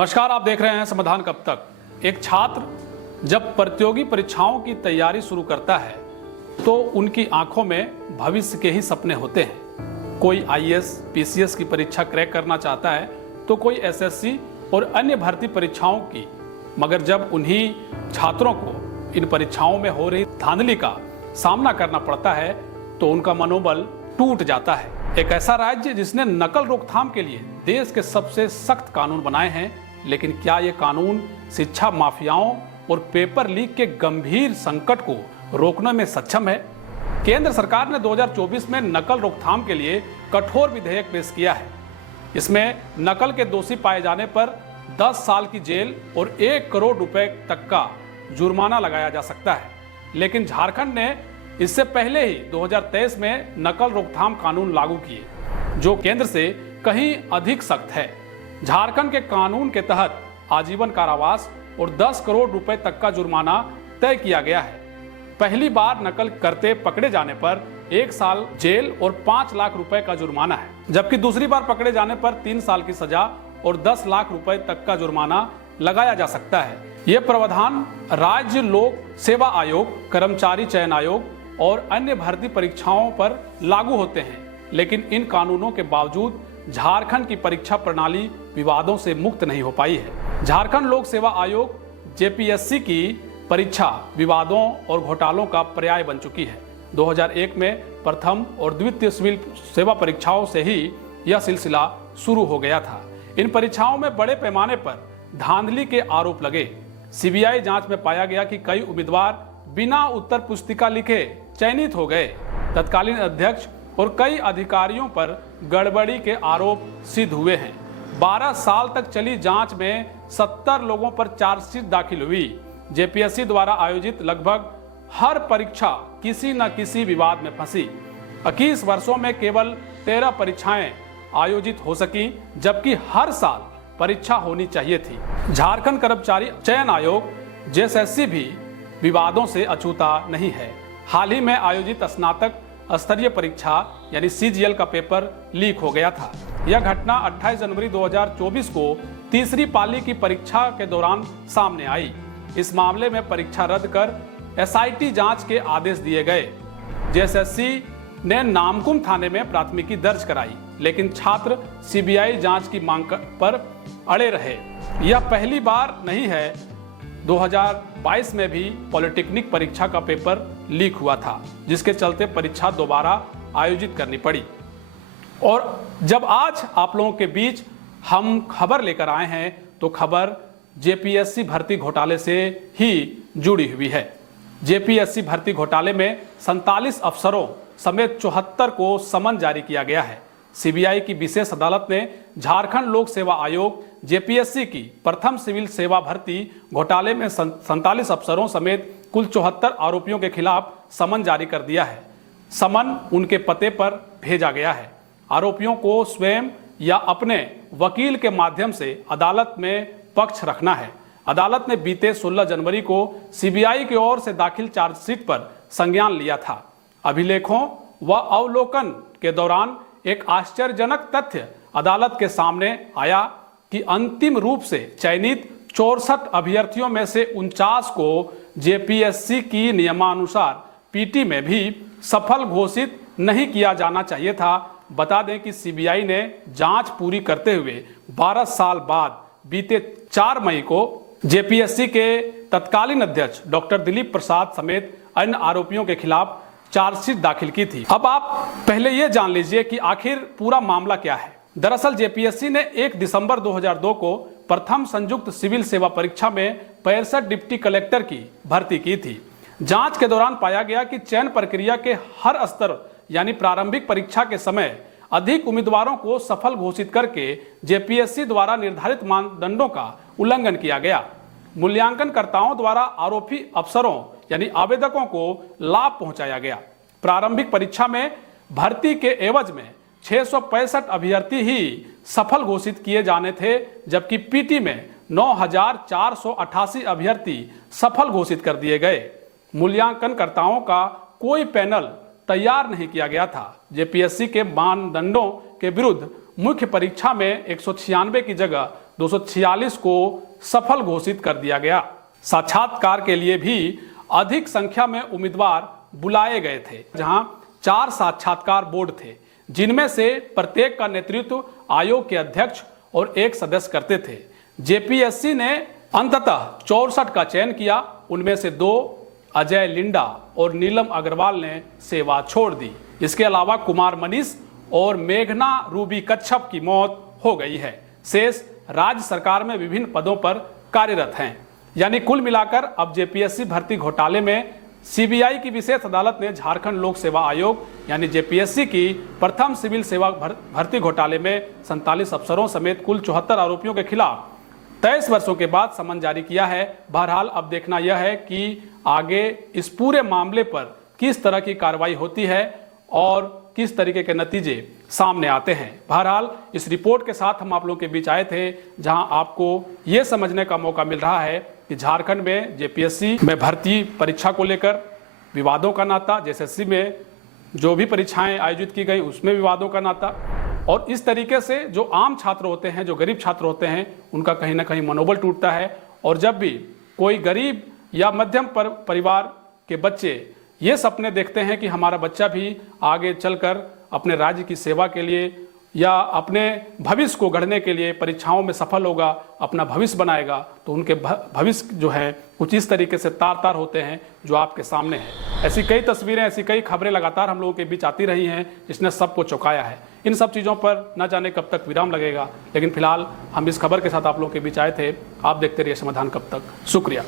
नमस्कार, आप देख रहे हैं समाधान कब तक। एक छात्र जब प्रतियोगी परीक्षाओं की तैयारी शुरू करता है तो उनकी आंखों में भविष्य के ही सपने होते हैं। कोई आईएएस, पीसीएस की परीक्षा क्रैक करना चाहता है तो कोई एसएससी और अन्य भर्ती परीक्षाओं की। मगर जब उन्हीं छात्रों को इन परीक्षाओं में हो रही धांधली का सामना करना पड़ता है तो उनका मनोबल टूट जाता है। एक ऐसा राज्य जिसने नकल रोकथाम के लिए देश के सबसे सख्त कानून बनाए हैं, लेकिन क्या ये कानून शिक्षा माफियाओं और पेपर लीक के गंभीर संकट को रोकने में सक्षम है? केंद्र सरकार ने 2024 में नकल रोकथाम के लिए कठोर विधेयक पेश किया है। इसमें नकल के दोषी पाए जाने पर 10 साल की जेल और 1 करोड़ रुपए तक का जुर्माना लगाया जा सकता है। लेकिन झारखंड ने इससे पहले ही 2023 में नकल रोकथाम कानून लागू किए, जो केंद्र से कहीं अधिक सख्त है। झारखंड के कानून के तहत आजीवन कारावास और 10 करोड़ रुपए तक का जुर्माना तय किया गया है। पहली बार नकल करते पकड़े जाने पर 1 साल जेल और 5 लाख रुपए का जुर्माना है, जबकि दूसरी बार पकड़े जाने पर 3 साल की सजा और 10 लाख रुपए तक का जुर्माना लगाया जा सकता है। यह प्रावधान राज्य लोक सेवा आयोग, कर्मचारी चयन आयोग और अन्य भर्ती परीक्षाओं पर लागू होते हैं। लेकिन इन कानूनों के बावजूद झारखंड की परीक्षा प्रणाली विवादों से मुक्त नहीं हो पाई है। झारखंड लोक सेवा आयोग जेपीएससी की परीक्षा विवादों और घोटालों का पर्याय बन चुकी है। 2001 में प्रथम और द्वितीय सिविल सेवा परीक्षाओं से ही यह सिलसिला शुरू हो गया था। इन परीक्षाओं में बड़े पैमाने पर धांधली के आरोप लगे। सीबीआई जांच में पाया गया कि कई उम्मीदवार बिना उत्तर पुस्तिका लिखे चयनित हो गए। तत्कालीन अध्यक्ष और कई अधिकारियों पर गड़बड़ी के आरोप सिद्ध हुए हैं। 12 साल तक चली जांच में 70 लोगों पर चार्जशीट दाखिल हुई। जेपीएससी द्वारा आयोजित लगभग हर परीक्षा किसी न किसी विवाद में फंसी। 21 वर्षों में केवल 13 परीक्षाएं आयोजित हो सकी, जबकि हर साल परीक्षा होनी चाहिए थी। झारखंड कर्मचारी चयन आयोग जेएसएससी भी विवादों से अछूता नहीं है। हाल ही में आयोजित स्नातक स्तरीय परीक्षा यानी सीजीएल का पेपर लीक हो गया था। यह घटना 28 जनवरी 2024 को तीसरी पाली की परीक्षा के दौरान सामने आई। इस मामले में परीक्षा रद्द कर एसआईटी जांच के आदेश दिए गए। जेएसएससी ने नामकुम थाने में प्राथमिकी दर्ज कराई, लेकिन छात्र सीबीआई जांच की मांग पर अड़े रहे। यह पहली बार नहीं है। 2022 में भी पॉलिटेक्निक परीक्षा का पेपर लीक हुआ था, जिसके चलते परीक्षा दोबारा आयोजित करनी पड़ी। और जब आज आप लोगों के बीच हम खबर लेकर आए हैं तो खबर जेपीएससी भर्ती घोटाले से ही जुड़ी हुई है। जेपीएससी भर्ती घोटाले में 47 अफसरों समेत 74 को समन जारी किया गया है। सीबीआई की विशेष अदालत ने झारखंड लोक सेवा आयोग जेपीएससी की प्रथम सिविल सेवा भर्ती घोटाले में 47 अफसरों समेत कुल 74 आरोपियों के खिलाफ समन जारी कर दिया है। समन उनके पते पर भेजा गया है। आरोपियों को स्वयं या अपने वकील के माध्यम से अदालत में पक्ष रखना है। अदालत ने बीते 16 जनवरी को सीबीआई की ओर से दाखिल चार्जशीट पर संज्ञान लिया था। अभिलेखों व अवलोकन के दौरान एक आश्चर्यजनक तथ्य अदालत के सामने आया कि अंतिम रूप से चयनित 64 अभ्यर्थियों में से 49 को जेपीएससी की नियमानुसार पीटी में भी सफल घोषित नहीं किया जाना चाहिए था। बता दें कि सीबीआई ने जांच पूरी करते हुए 12 साल बाद बीते 4 मई को जेपीएससी के तत्कालीन अध्यक्ष डॉक्टर दिलीप प्रसाद समेत अन्य आरोपियों के खिलाफ चार्जशीट दाखिल की थी। अब आप पहले यह जान लीजिए कि आखिर पूरा मामला क्या है। दरअसल जेपीएससी ने 1 दिसंबर 2002 को प्रथम संयुक्त सिविल सेवा परीक्षा में 65 डिप्टी कलेक्टर की भर्ती की थी। जांच के दौरान पाया गया कि चयन प्रक्रिया के हर स्तर यानी प्रारंभिक परीक्षा के समय अधिक उम्मीदवारों को सफल घोषित करके जेपीएससी द्वारा निर्धारित मानदंडों का उल्लंघन किया गया। मूल्यांकनकर्ताओं द्वारा आरोपी अफसरों यानी आवेदकों को लाभ पहुंचाया गया। प्रारंभिक परीक्षा में भर्ती के एवज में 665 अभ्यर्थी ही सफल घोषित किए जाने थे, जबकि पीटी में 9488 अभ्यर्थी सफल घोषित कर दिए गए। मूल्यांकनकर्ताओं का कोई पैनल तैयार नहीं किया गया था। जेपीएससी के मानदंडों के विरुद्ध मुख्य परीक्षा में 196 की जगह 246 को सफल घोषित कर दिया गया। साक्षात्कार के लिए भी अधिक संख्या में उम्मीदवार बुलाए गए थे, जहां 4 साक्षात्कार बोर्ड थे, जिनमें से प्रत्येक का नेतृत्व आयोग के अध्यक्ष और एक सदस्य करते थे। जेपीएससी ने अंततः 64 का चयन किया। उनमें से 2 अजय लिंडा और नीलम अग्रवाल ने सेवा छोड़ दी। इसके अलावा कुमार मनीष और मेघना रूबी कच्छप की मौत हो गई है। शेष राज्य सरकार में विभिन्न पदों पर कार्यरत हैं। यानी कुल मिलाकर अब जेपीएससी भर्ती घोटाले में सीबीआई की विशेष अदालत ने झारखंड लोक सेवा आयोग यानी जेपीएससी की प्रथम सिविल सेवा भर्ती घोटाले में 47 अफसरों समेत कुल 74 आरोपियों के खिलाफ 23 वर्षों के बाद समन जारी किया है। बहरहाल अब देखना यह है कि आगे इस पूरे मामले पर किस तरह की कार्रवाई होती है और किस तरीके के नतीजे सामने आते हैं। बहरहाल इस रिपोर्ट के साथ हम आप लोगों के बीच आए थे, जहां आपको यह समझने का मौका मिल रहा है कि झारखंड में जेपीएससी में भर्ती परीक्षा को लेकर विवादों का नाता, जेएसएससी में जो भी परीक्षाएं आयोजित की गई उसमें विवादों का नाता, और इस तरीके से जो आम छात्र होते हैं, जो गरीब छात्र होते हैं, उनका कहीं ना कहीं मनोबल टूटता है। और जब भी कोई गरीब या मध्यम परिवार के बच्चे ये सपने देखते हैं कि हमारा बच्चा भी आगे चलकर अपने राज्य की सेवा के लिए या अपने भविष्य को गढ़ने के लिए परीक्षाओं में सफल होगा, अपना भविष्य बनाएगा, तो उनके भविष्य जो है कुछ इस तरीके से तार होते हैं जो आपके सामने है। ऐसी कई तस्वीरें, ऐसी कई खबरें लगातार हम लोगों के बीच आती रही हैं, जिसने सबको चौंकाया है। इन सब चीज़ों पर न जाने कब तक विराम लगेगा, लेकिन फिलहाल हम इस खबर के साथ आप लोगों के बीच आए थे। आप देखते रहिए समाधान कब तक। शुक्रिया।